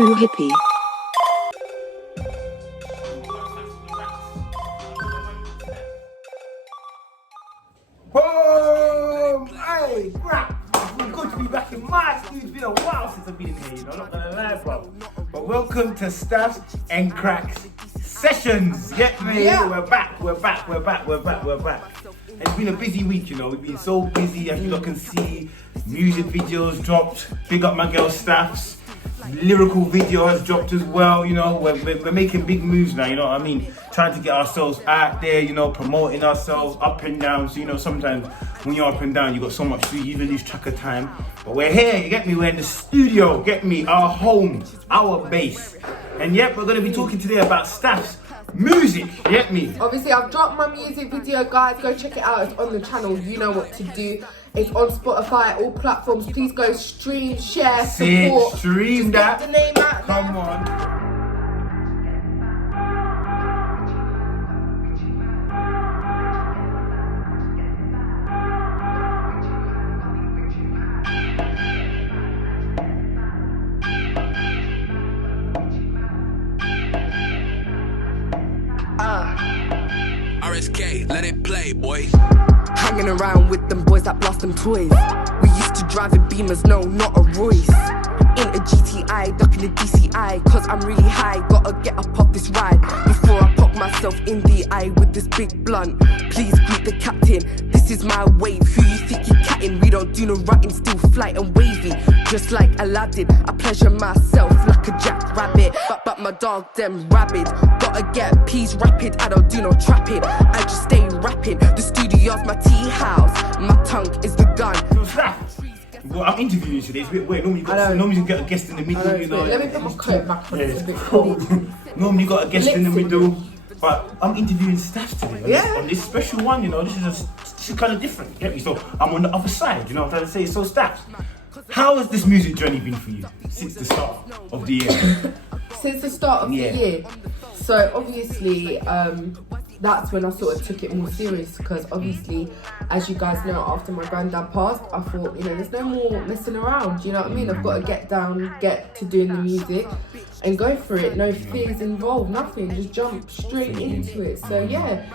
true hippie. Boom! Hey, crap! Good to be back in my studio. It's been a while since I've been in here, you know, I'm not gonna lie, bro. But welcome to Staffz and Crackz Sessions. Get me? Yeah. We're back. It's been a busy week, you know. We've been so busy, as you lot can see. Music videos dropped. Big up my girl Staffz. Lyrical video has dropped as well, you know. We're making big moves now, you know what I mean? Trying to get ourselves out there, you know, promoting ourselves up and down. So, you know, sometimes when you're up and down, you got so much to do, you even lose track of time. But we're here, you get me? We're in the studio, get me? Our home, our base. And yep, we're going to be talking today about Staffz music, you get me? Obviously, I've dropped my music video, guys. Go check it out. It's on the channel. You know what to do. It's on Spotify, all platforms. Please go stream, share, support. Stream Just that. Get the name out. Come on. RSK, let it play, boy. Hanging around with them boys that blast them toys. We used to drive in Beamers, no, not a Royce. In a GTI, ducking a DCI, cause I'm really high, gotta get up off this ride before I pop myself in the eye with this big blunt. Please greet the captain, this is my wave. Who you think you're catting? We don't do no writing, still flight and wavy. Just like Aladdin, I pleasure myself like a jackrabbit. But my dog, them rabid. Gotta get peas rapid, I don't do no trapping. I just stay rapping, the studio's my tea house. My tongue is the gun. Well, I'm interviewing you today. It's a bit weird. Normally you get a guest in the middle, you know. Let me put my coat back on. Yeah, It's a bit cool. Normally you got a guest in the Lipsy. middle, but I'm interviewing Staffz today. Yeah. On this special one, you know. This is kind of different. Get me? So I'm on the other side. You know what I'm trying to say? So Staffz, how has this music journey been for you since the start of the year? Since the start of the year. So obviously, that's when I sort of took it more serious, because obviously, as you guys know, after my granddad passed, I thought, you know, there's no more messing around, you know what I mean? I've got to get to doing the music and go for it. No fears involved, nothing, just jump straight into it. So yeah,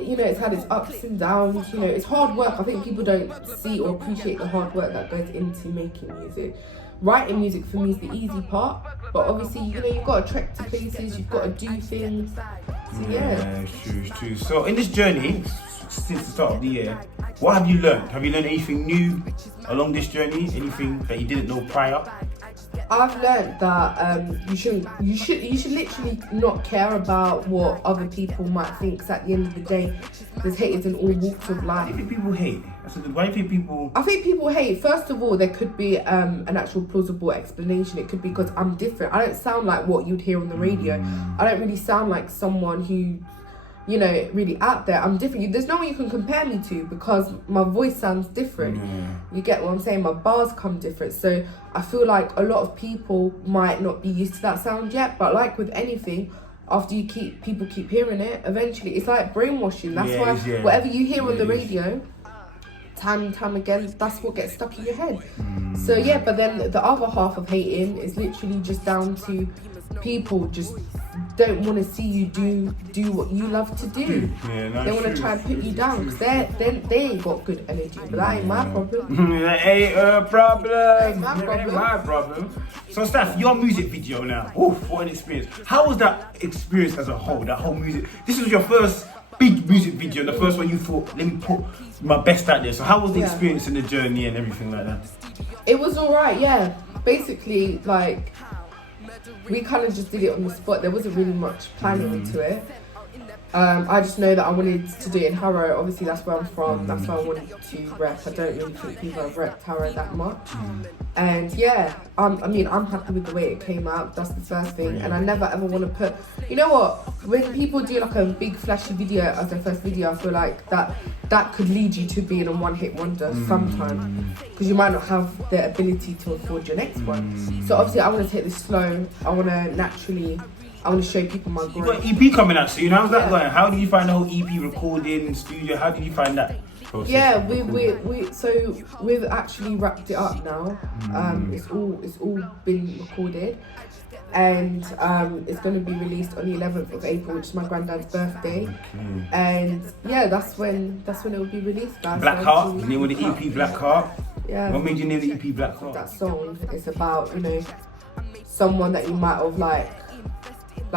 you know, it's had its ups and downs, you know, it's hard work. I think people don't see or appreciate the hard work that goes into making music. Writing music for me is the easy part, but obviously, you know, you've got to trek to places, you've got to do things. So yeah. It's true. So in this journey, since the start of the year, what have you learned? Have you learned anything new along this journey? Anything that you didn't know prior? I've learned that you should literally not care about what other people might think, because at the end of the day, there's haters in all walks of Why life. do you think people hate? Why do you think people... I think people hate, first of all, there could be an actual plausible explanation. It could be because I'm different. I don't sound like what you'd hear on the radio. I don't really sound like someone who, you know, really out there. I'm different. There's no one you can compare me to, because my voice sounds different. You get what I'm saying? My bars come different. So I feel like a lot of people might not be used to that sound yet, but like with anything, after people keep hearing it, eventually it's like brainwashing. That's why whatever you hear on the radio, time and time again, that's what gets stuck in your head. So yeah, but then the other half of hating is literally just down to people just don't want to see you do what you love to do. They want to try and put you down, because they ain't got good energy, but that ain't my problem. That ain't a problem. Ain't my problem. So Staff, your music video now. Oof, what an experience. How was that experience as a whole? That whole music. This was your first big music video, the first one you thought, let me put my best out there. So how was the experience and the journey and everything like that? It was alright, yeah. Basically, like, we kind of just did it on the spot. There wasn't really much planning into it. I just know that I wanted to do it in Harrow. Obviously, that's where I'm from. That's why I wanted to rep. I don't really think people have repped Harrow that much. And yeah, I mean, I'm happy with the way it came out. That's the first thing. And I never ever want to put, you know what? When people do like a big flashy video as their first video, I feel like that could lead you to being a one-hit wonder sometimes, because you might not have the ability to afford your next one. So obviously, I want to take this slow. I want to show people my growth. You got an EP coming out soon. How's that going? How did you find the whole EP recording studio? How did you find that process? Yeah, we've actually wrapped it up now. It's all been recorded. and it's going to be released on the 11th of April, which is my granddad's birthday. And yeah, that's when it will be released, guys. Black Heart, the name of the EP, Black Heart. Yeah. What made you name the EP Black Heart? That song is about, you know, someone that you might have like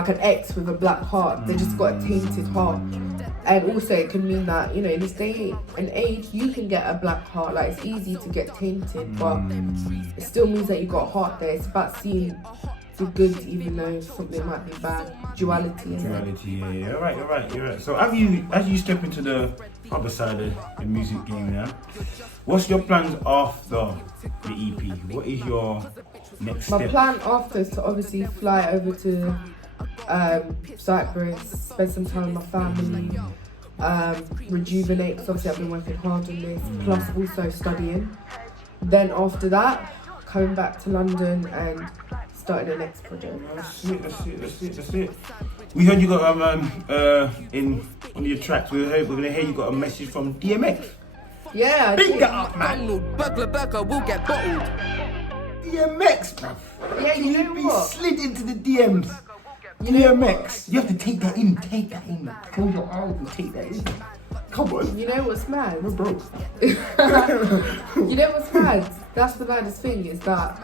an ex with a black heart. They just got a tainted heart. And also it can mean that, you know, in this day and age, you can get a black heart. Like, it's easy to get tainted, but it still means that you got a heart there. It's about seeing the good, even though something might be bad. Duality, isn't it? Duality, yeah. You're right. So as you step into the other side of the music game now, what's your plans after the EP? What is your next step? My plan after is to obviously fly over to Cyprus, spend some time with my family, rejuvenate, because obviously I've been working hard on this, plus also studying. Then after that, coming back to London and starting the next project. That's it. We heard you got in on your tracks. We're gonna hear you got a message from DMX. Yeah, I Big did. that up, man. Burglar will get bottled. DMX, man. Yeah, you know be what? slid into the DMs. DMX. You have to take that in. Man. Close your eyes and take that in. Come on. You know what's mad? We're broke. You know what's mad? That's the maddest thing, is that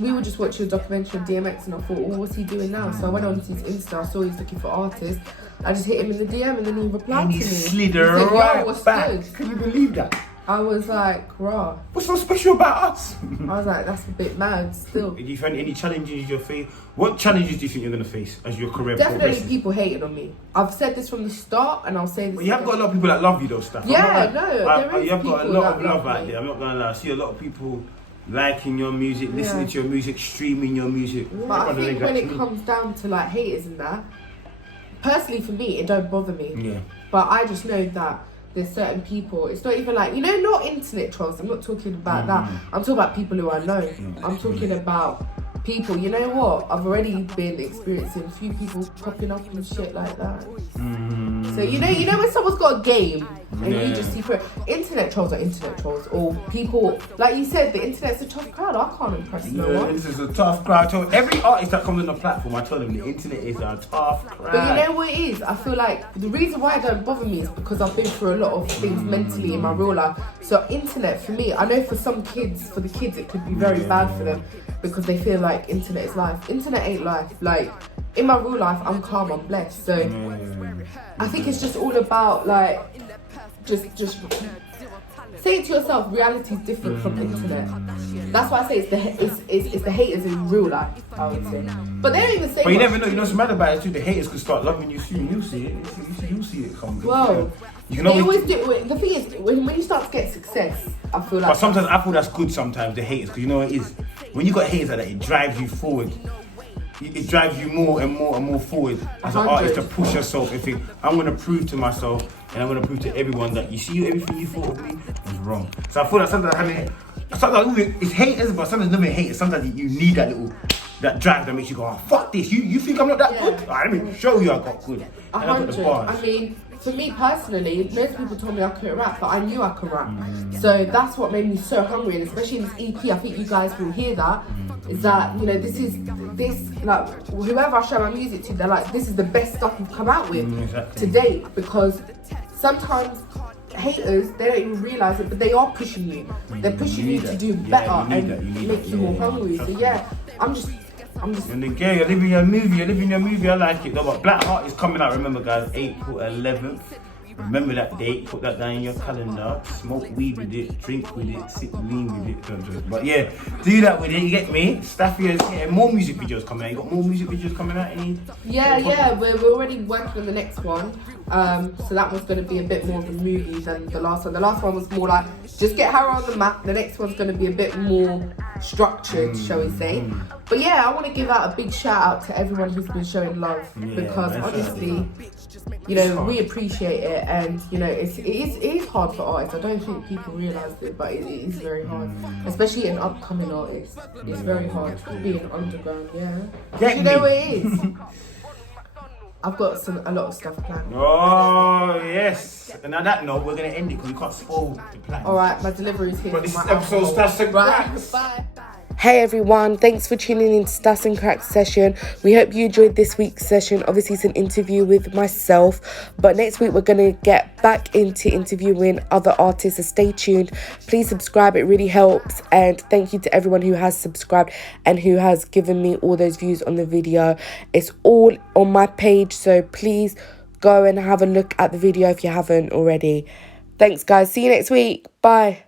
we were just watching a documentary of DMX and I thought, oh, what's he doing now? So I went on to his Insta, I saw he's looking for artists. I just hit him in the DM and then he replied And to he me. slid He said, "Yo, right what's back. good?" Can you believe that? I was like, rah. What's so special about us? I was like, that's a bit mad still. Do you find any challenges you face? What challenges do you think you're going to face as your career Definitely progresses? people hating on me. I've said this from the start and I'll say this But you have again. got a lot of people that love you though, Staff. Yeah, there is you have got a people lot of that love love out me. there. I'm not going to lie. I see a lot of people liking your music, listening to your music, streaming your music. But I think when it comes down to like haters and that, personally for me, it don't bother me. Yeah. But I just know that there's certain people, it's not even like, you know, not internet trolls, I'm not talking about that. I'm talking about people who I know. I'm talking about people, you know what, I've already been experiencing a few people popping up and shit like that. So you know when someone's got a game and you just see through it. Internet trolls are internet trolls, or people, like you said, the internet's a tough crowd. I can't impress no one. This is a tough crowd. I tell every artist that comes on the platform, I tell them the internet is a tough crowd. But you know what it is? I feel like the reason why it don't bother me is because I've been through a lot of things mentally in my real life. So internet for me, I know for some kids, for the kids it could be very bad for them because they feel like internet is life. Internet ain't life. Like, in my real life, I'm calm, I'm blessed. So I think it's just all about like, just say it to yourself, reality is different from internet. That's why I say it's the haters in real life, I would say. But they don't even say But you much. never know, you know what's mad about it too? The haters could start loving you soon. You'll see it. You'll see it come. Well, you can they always always do. The thing is, when you start to get success, I feel like. But sometimes I feel that's good sometimes, the haters, because you know what it is? When you got haters like that, it drives you forward. It drives you more and more and more forward as an 100. artist to push yourself and think, I'm going to prove to myself and I'm going to prove to everyone that you see everything you thought of me was wrong. So I feel like sometimes it's haters, but sometimes not even haters. Sometimes you need that drive that makes you go, oh, fuck this. You think I'm not that good? Alright, let me show you I got good. And I got the 100. bars. I mean, for me personally, most people told me I couldn't rap, but I knew I could rap. So that's what made me so hungry, and especially in this EP, I think you guys will hear that. Is that, you know, this like whoever I show my music to, they're like, this is the best stuff you've come out with to date, because sometimes haters, they don't even realise it, but they are pushing you. They're pushing you to do better and make you more hungry. So yeah, I'm just. And again, you're living your movie, I like it. No, but Black Heart is coming out, remember guys, April 11th. Remember that date, put that down in your calendar, smoke weed with it, drink with it, sit lean with it. But yeah, do that with it, you get me? Stafia is getting more music videos coming out. You got more music videos coming out? Yeah, we're already working on the next one. So that one's going to be a bit more of a movie than the last one. The last one was more like, just get her on the map. The next one's going to be a bit more structured, shall we say. But yeah, I want to give out a big shout out to everyone who's been showing love, because honestly, you know, we appreciate it, and you know, it is hard for artists. I don't think people realise it, but it is very hard, especially an upcoming artist. It's very hard being underground. Yeah, you know what it is. I've got a lot of stuff planned. Oh yes. And on that note, we're gonna end it because we can't spoil the plan. All right, my delivery's here. But this for is my episode alcohol. Staffz and Right, Crackz. bye. Hey everyone, thanks for tuning in to Staffz and Crackz session. We hope you enjoyed this week's session. Obviously it's an interview with myself, but next week we're going to get back into interviewing other artists, so stay tuned. Please subscribe, it really helps. And thank you to everyone who has subscribed and who has given me all those views on the video. It's all on my page, so please go and have a look at the video if you haven't already. Thanks guys, see you next week, bye.